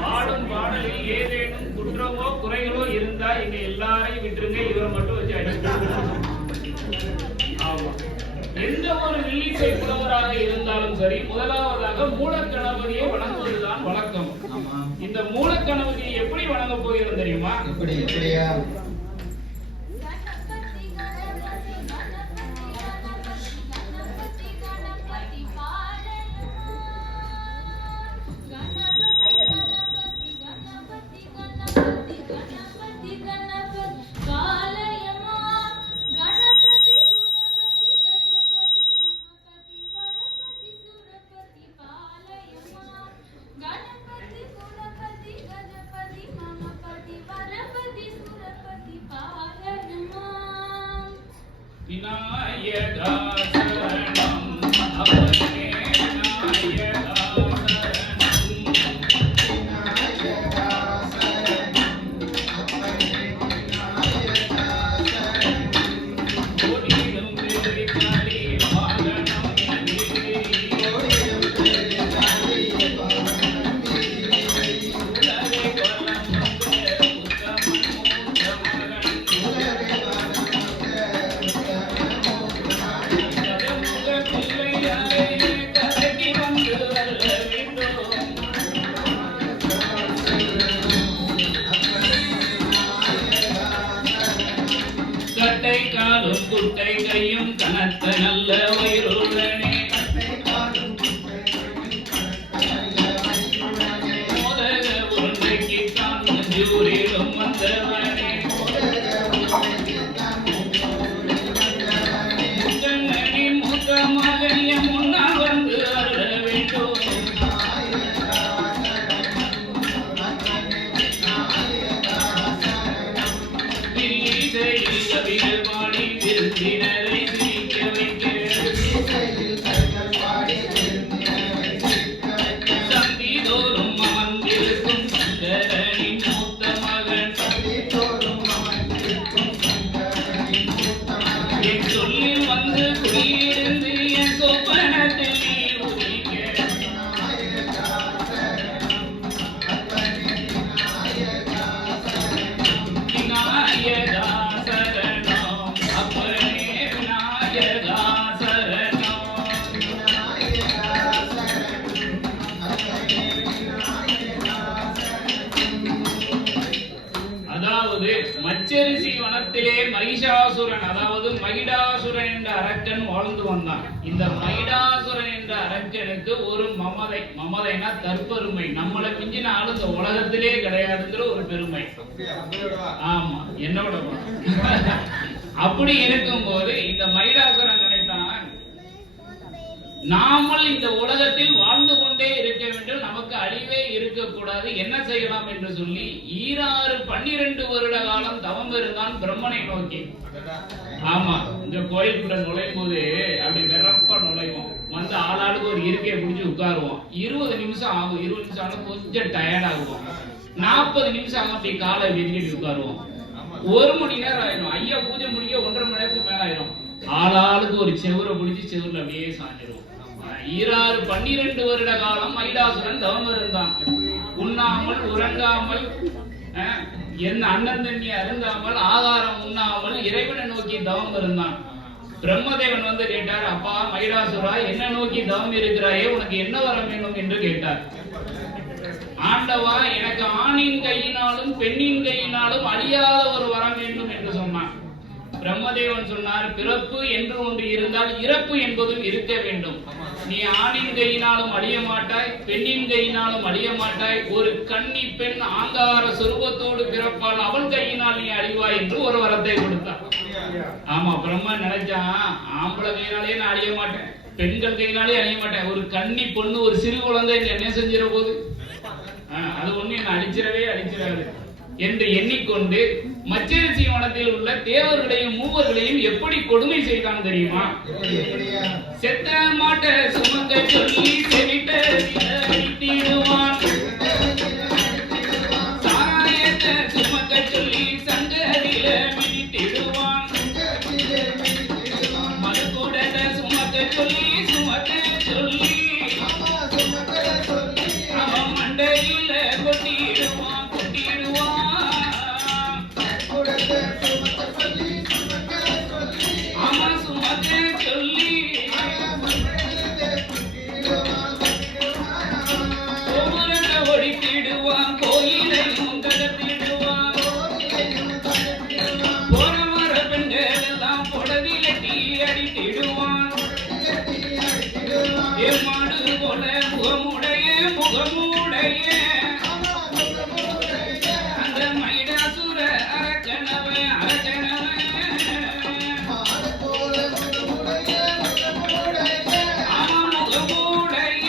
பாடும் பாடலில் ஏதேனும் குற்றமோ குறைகளோ இருந்தா எங்க எல்லாரையும் விட்டுருங்க, இவரை மட்டும் வச்சு அடிச்சு. ஆமா, எந்த ஒரு வில்லிசை புலவராக இருந்தாலும் சரி, முதலாவதாக மூலக்கணபதியை வணங்குவதுதான் வழக்கம். இந்த மூலக்கணபதியை எப்படி வணங்க போகிறோம் தெரியுமா? எப்படியா? விநாயகா சரணம் அப்பனே விநாயகா குட்டை கையும் கனத்த நல்ல வயிறுடனே மோதக உருண்டைக்கு தான் ஜூரிலும் வந்தவனே கண்ணனின் முகமாக என் முன்னால் வந்து அருள வேண்டும். கவிகள் பாடி திருத்தினரை சிரிக்க வைக்க சந்திதோறும் அமர்ந்திருக்கும் சங்கரனின் மூத்த மகன் என் சொல்லில் வந்து குடியிருந்து என் சொப்பனத்தில் நீர் உதிக்க விநாயகா மச்சரிசி வனத்திலே மகிஷாசுரன், அதாவது மகிடாசுரன் என்ற அரக்கன் வாழ்ந்து வந்தான். இந்த மகிடாசுரன் என்ற அரக்கனுக்கு ஒரு மமதைனா தற்பெருமை, நம்மளை மிஞ்சின ஆளு இந்த உலகத்திலே கிடையாதுங்கிற ஒரு பெருமை. ஆமா, என்னோட அப்படி இருக்கும் போது இந்த மகிடாசுரன் நினைத்தான், நாமல் இந்த உலகத்தில் வாழ்ந்து கொண்டே இருக்க வேண்டும், நமக்கு அழிவே இருக்கக்கூடாது, என்ன செய்யலாம் என்று சொல்லி 12 வருட காலம் தவம் இருந்தான் பிரம்மனை நோக்கி. ஆமா, இந்த கோயிலுக்குள்ள நுழையும் போது அப்படி வெறப்பா நுழைவோம், வந்து ஆளாளுக்கு ஒரு இருக்கையை பிடிச்சி உட்காருவோம். 20 நிமிஷம் ஆகும், 20 நிமிஷம் ஆகும் கொஞ்சம் டயர்ட் ஆகுவோம். 40 நிமிஷம் ஆகும், அப்படி காலை வெதிக்கிட்டு உட்காருவோம். 1 மணி நேரம் ஆயிடும், ஐயா பூஜை முடிக்க 1.5 மணி நேரத்துக்கு மேல ஆயிடும். ஆளாளுக்கு ஒரு செவுரை பிடிச்சி செவுரில் அப்படியே சாஞ்சிடும். 12 வருட காலம் மகிடாசுரன் தவம் இருந்தான். உண்ணாமல் உறங்காமல், எந்த அண்ணன் தண்ணி அருந்தாமல், ஆகாரம் உண்ணாமல் இறைவனை நோக்கி தவம் இருந்தான். பிரம்மதேவன் வந்து கேட்டார், அப்பா மகிடாசுரா, என்ன நோக்கி தவம் இருக்கிறாயே, உனக்கு என்ன வரம் வேணும் என்று கேட்டார். ஆண்டவா, எனக்கு ஆணின் கையினாலும் பெண்ணின் கையினாலும் அழியாத ஒரு வரம் வேண்டும் என்று சொன்னான். பிரம்மதேவன் சொன்னார், பிறப்பு என்று ஒன்று இருந்தால் இறப்பு என்பதும் இருக்க வேண்டும். நீ ஆணின் கையினாலும் அழிய மாட்டாய், பெண்ணின் கையினாலும் அழிய மாட்டாய், ஒரு கன்னி பெண் ஆங்கார சொரூபத்தோடு பிறப்பால் அவள் கையினால் நீ அழிவாய் என்று ஒரு வரத்தை கொடுத்தார். ஆமா, பிரம்மன் நினைச்சான், ஆம்பளை கையினாலே நான் அழிய மாட்டேன், பெண்கள் கையினாலே அழிய மாட்டேன், ஒரு கன்னி பொண்ணு ஒரு சிறு குழந்தை என்ன செஞ்சிட போது, அது ஒண்ணு என்ன அழிச்சிடாது என்று எண்ணிக்கொண்டு மச்சரிசி வனத்தில் உள்ள தேவர்களையும் மூவர்களையும் எப்படி கொடுமை செய்தான் தெரியுமா? செத்த மாட்ட சுமக்க சொல்லி செவிட்ட அடித்திடுவான், சாராயத்தை சுமக்க சொல்லி சங்கதில மிதித்திடுவான், மறுகூடத்தை சுமக்க சொல்லி கையில கொட்டிடுவான் ஆமா சுமக்க சொல்லி கோபுரத்தை ஒடித்திடுவான் கோயிலையும் தகர்த்திடுவான் போன வர பெண்கள் எல்லாம் புடவில டீ அடித்திடுவான் மாடு போல முகமுடைய அந்த மைடாசுர அரக்கணவன் ஆமா முகமுடைய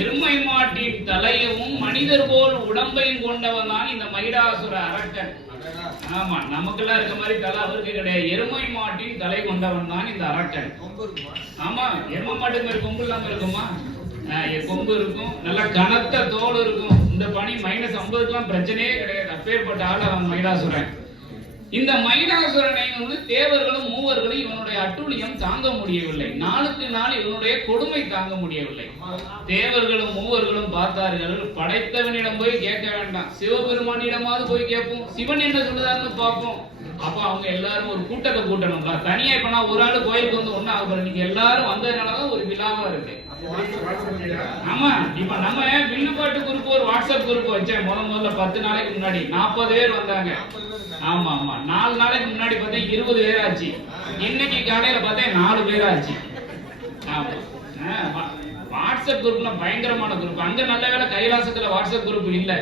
எருமை மாட்டின் தலையவும் மனிதர் போல் உடம்பையும் கொண்டவன் தான் இந்த மைடாசுர அரக்கன். ஆமா நமக்கெல்லாம் இருக்க மாதிரி தலை அவருக்கு கிடையாது. எருமை மாட்டின் தலை கொண்டவன் தான் இந்த அரக்கன். ஆமா எருமை மாட்டுக்கு மாதிரி கொம்பு இல்லாம இருக்குமா? கொம்பு இருக்கும், நல்ல கனத்த தோல் இருக்கும். இந்த பனி -50 பிரச்சனையே கிடையாது. அப்பேற்பட்ட ஆள் அவன் மைடாசுரன். இந்த மைடாசுரனை தேவர்களும் மூவர்களும் இவனுடைய அட்டூழியம் தாங்க முடியவில்லை. நாளுக்கு நாள் இவனுடைய கொடுமை தாங்க முடியவில்லை. தேவர்களும் மூவர்களும் பார்த்தார்கள், படைத்தவனிடம் போய் கேட்க வேண்டாம், சிவபெருமானிடமாவது போய் கேட்போம், சிவன் என்ன சொல்லுதாருன்னு பார்ப்போம். அப்ப அவங்க எல்லாரும் ஒரு கூட்டத்தை கூட்டணும்ல. தனியா இப்ப நான் ஒரு ஆளு கோயிலுக்கு வந்து ஒண்ணு ஆக நீங்க எல்லாரும் வந்ததுனாலதான் ஒரு விழாவா இருக்கு. ஆமா இப்ப நம்ம வில்லுப்பாட்டு குரூப் ஒரு வாட்ஸ்அப் குரூப் வச்சேன். முதல்ல 10 நாளைக்கு முன்னாடி 40 பேர் வந்தாங்க. ஆமா ஆமா 4 நாளைக்கு முன்னாடி பார்த்தேன் 20 பேர் ஆச்சு. இன்னைக்கு காலையில பார்த்தேன் 4 பேர் ஆச்சு. ஆமா வாட்ஸ்அப் குரூப்னா பயங்கரமான குரூப். அங்க நல்ல வேலை கைலாசத்துல வாட்ஸ்அப் குரூப் இல்ல.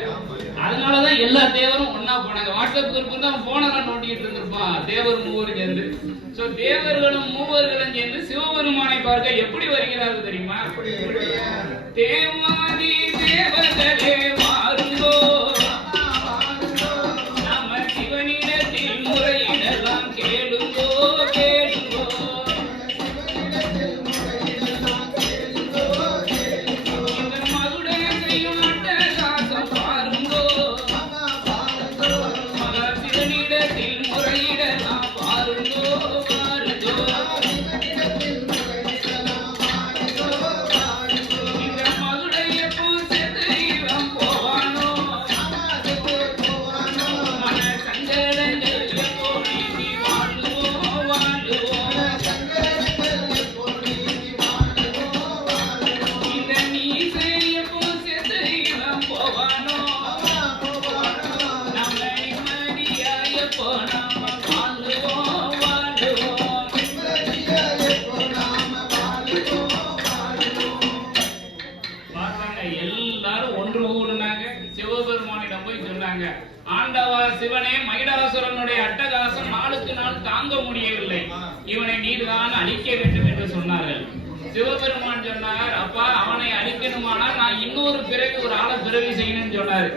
அதனாலதான் எல்லா தேவரும் ஒன்னா போனாங்க. வாட்ஸ்அப் குரூப் தான் போனெல்லாம் நோண்டிட்டு இருந்திருப்பான் தேவர் மூவரும் சேர்ந்து. சோ தேவர்களும் மூவர்களும் சேர்ந்து சிவபெருமானை பார்க்க எப்படி வருகிறார்கள் தெரியுமா? தேவாதி தேவர்களே வாருங்கோ, நாம சிவனிடத்தில் முறையிடலாம் கேளுங்கோ கேளுங்கோ. இந்த மகுடத்தையும் அட்டகாசம் பாருங்கோ, மகா சிவனிடத்தில் முறையிடலாம் பாருங்கோ பாருங்கோ. இந்த மகுடைய பூசத்து இவன் போவானோ, மன சங்கடங்கள் எப்போடி நீ வாழுவோ வாழுவோ. இந்த நீசைய பூசத்து இவன் போவானோ, நம்ம நிம்மதியாய போனாம வாழுவோ வாழுவோ. பார்த்தாங்க எல்லாரும் ஒன்று கூடுனாங்க. சிவபெருமானிடம் போய் சொன்னாங்க, ஆண்டவா சிவனே, மைடாசுரனுடைய அட்டகாசம் நாளுக்கு நாள் தாங்க முடியவில்லை, இவனை நீர்தான் அழிக்க வேண்டும் என்று சொன்னார்கள். சிவபெருமான் சொன்னார், அப்பா அவனை அழிக்கணுமானால் நான் இன்னொரு பிறவி ஒரு ஆளை பிறவி செய்யணும்னு சொன்னாரு.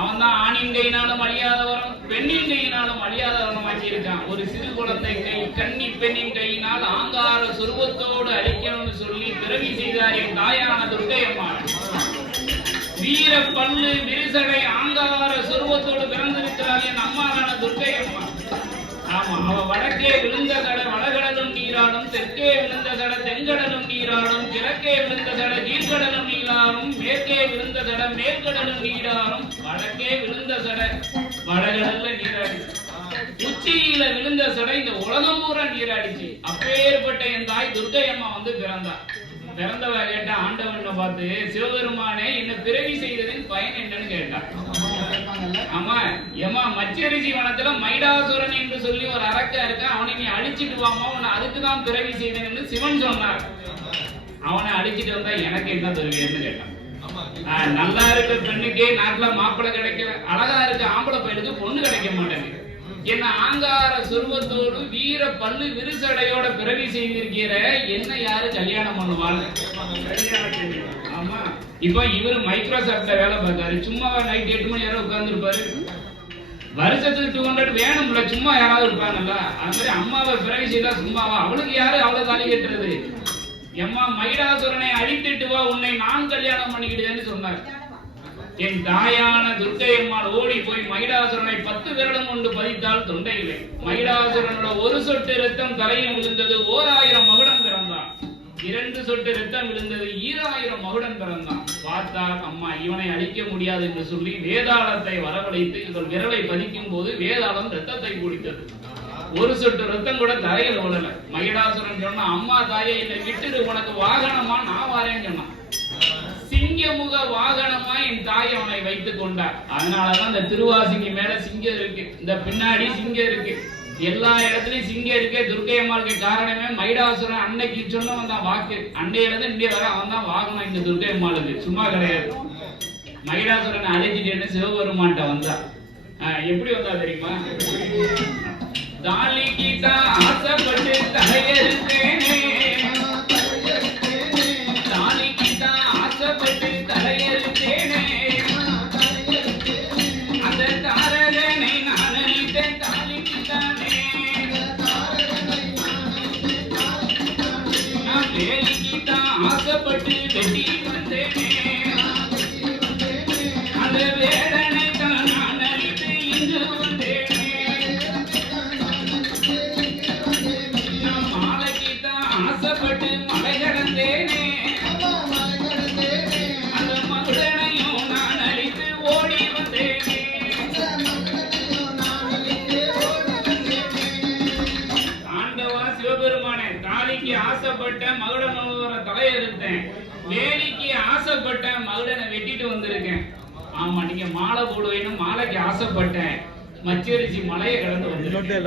அவன் தான் ஆணின் கையினாலும் அழியாதவரும் பெண்ணின் கையினாலும் அழியாதவரும் ஆக்கியிருக்கான். ஒரு சிறு குழந்தை கை கன்னி பெண்ணின் கையினால் ஆங்கார சுருவத்தோடு அழிக்கணும்னு சொல்லி பிறவி செய்தார் என் தாயான துர்க்கையம்மா. வீர பல்லு விரிசடை ஆங்கார சுருவத்தோடு பிறந்திருக்கிறார் என் அம்மாவான துர்க்கையம்மா. ஆமா அவ வடக்கே விழுந்த கடை வடகடலும் நீராடும், தெற்கே விழுந்த கடை தென்கடலும் நீராடும், கிழக்கே விழுந்த கடை கீழ்கடலும் நீராடும், மேற்கே விழுந்த கடை மேற்கடலும் நீராடும், வடக்கே விழுந்த சடை வடகடல்ல நீராடிச்சு, உச்சியில விழுந்த சடை இந்த உலகம் பூரா நீராடிச்சு. அப்பேற்பட்ட என் தாய் துர்க்கையம்மா வந்து பிறந்தா. பிறந்தவ கேட்டா ஆண்டவனை பார்த்து, சிவபெருமானே என்ன பிறவி செய்ததின் பயன் என்னன்னு கேட்டா. ஆமா ஏமா மச்சரிசி வனத்துல மைடாசுரன் என்று சொல்லி ஒரு அரக்கன் இருக்க, அவனை நீ அழிச்சிட்டு வாமா, அவனை அதுக்குதான் பிறவி செய்தேன் என்று சிவன் சொன்னார். அவனை அழிச்சிட்டு வந்தா எனக்கு என்ன தருவேன்னு கேட்டான். நல்லா இருக்க பெண்ணுக்கே நாட்டுல மாப்பிள்ளை கிடைக்கல, அழகா இருக்க ஆம்பளை பையனுக்கு பொண்ணு கிடைக்க மாட்டேங்குது. என்ன ஆங்கார சுருவத்தோடு வீர பல்லு விரிசடையோட பிறவி செய்திருக்கிற என்ன யாரு கல்யாணம் பண்ணுவாங்க? ஆமா இப்ப இவரு மைக்ரோசாப்ட்ல வேலை பார்த்தாரு. சும்மா நைட் 8 மணி நேரம் உட்கார்ந்து இருப்பாரு. வருஷத்துக்கு 200 வேணும்ல, சும்மா யாராவது இருப்பாங்கல்ல. அது மாதிரி அம்மாவை பிறவி செய்தா சும்மாவா? அவளுக்கு யாரு அவளை தாலி கட்டுறது? எம்மா மைடாசுரனை அழித்துட்டு வா, உன்னை நான் கல்யாணம் பண்ணிக்கிட்டேன்னு சொன்னார். என் தாயான துர்க்கை அம்மாள் ஓடி போய் மகிடாசுரனை 10 விரலும் கொண்டு பதித்தாள் தொண்டையிலே. மகிடாசுரனோட ஒரு சொட்டு ரத்தம் தலையில் விழுந்தது, 1000 மகுடம் பிறந்தான். 2 சொட்டு ரத்தம் விழுந்தது, 1000 மகுடன் பிறந்தான். பார்த்தால் அம்மா இவனை அழிக்க முடியாது என்று சொல்லி வேதாளத்தை வரவழைத்து இவள் விரலை பதிக்கும் போது வேதாளம் ரத்தத்தை குடித்தது. ஒரு சொட்டு ரத்தம் கூட தரையில் விழல. மகிடாசுரன் சொன்னா, அம்மா தாயை என்னை விட்டுடு, உனக்கு வாகனமா நான் வரேன்னு சொன்னான். சிங்கமுக வாகனமா என் தாய் அவனை வைத்துக் கொண்டார். அதனாலதான் இந்த திருவாசிக்கு மேல சிங்கம் இருக்கு, இந்த பின்னாடி சிங்கம் இருக்கு, எல்லா இடத்துலயும் சிங்கம் இருக்கு. துர்க்கை அம்மாளுக்கு காரணமே மகிடாசுரன் அன்னைக்கு சொன்னவன் தான் வாக்கு. அன்னையில இருந்து இந்திய வர அவன் தான் வாகனம் இந்த துர்க்கை அம்மாளுக்கு, சும்மா கிடையாது. மகிடாசுரனை அழைச்சிட்டு சிவபெருமான்ட்ட வந்தா. எப்படி வந்தா தெரியுமா? தாலிக்கு தான் ஆசைப்பட்டு தலையெடுத்தேனே, தாலிக்கு தான் ஆசைப்பட்டு தலையெடுத்தேனே, அந்த தாரகனை நான் அளித்தேன் தாலிக்கு தானே, நான் வேலிக்கு தான் ஆசைப்பட்டு வெட்டி வந்தேனே, அந்த வேடனை தான் நான் அளித்து இங்கு வந்தேனே, ஆசைப்பட்டு மலை கடந்தேனே, அந்த மகுடனையும் நான் அழித்து ஓடி வந்தேனே. ஆண்டவா சிவபெருமானே, தாலிக்கு ஆசைப்பட்ட மகுடனோட தலையெடுத்தேன், வேலிக்கு ஆசைப்பட்ட மகுடனை வெட்டிட்டு வந்திருக்கேன். ஆமா, நீங்க மாலை போடுவேன்னு மாலைக்கு ஆசைப்பட்டேன், மச்சரிசி மலையை கடந்து வந்திருக்கேன்.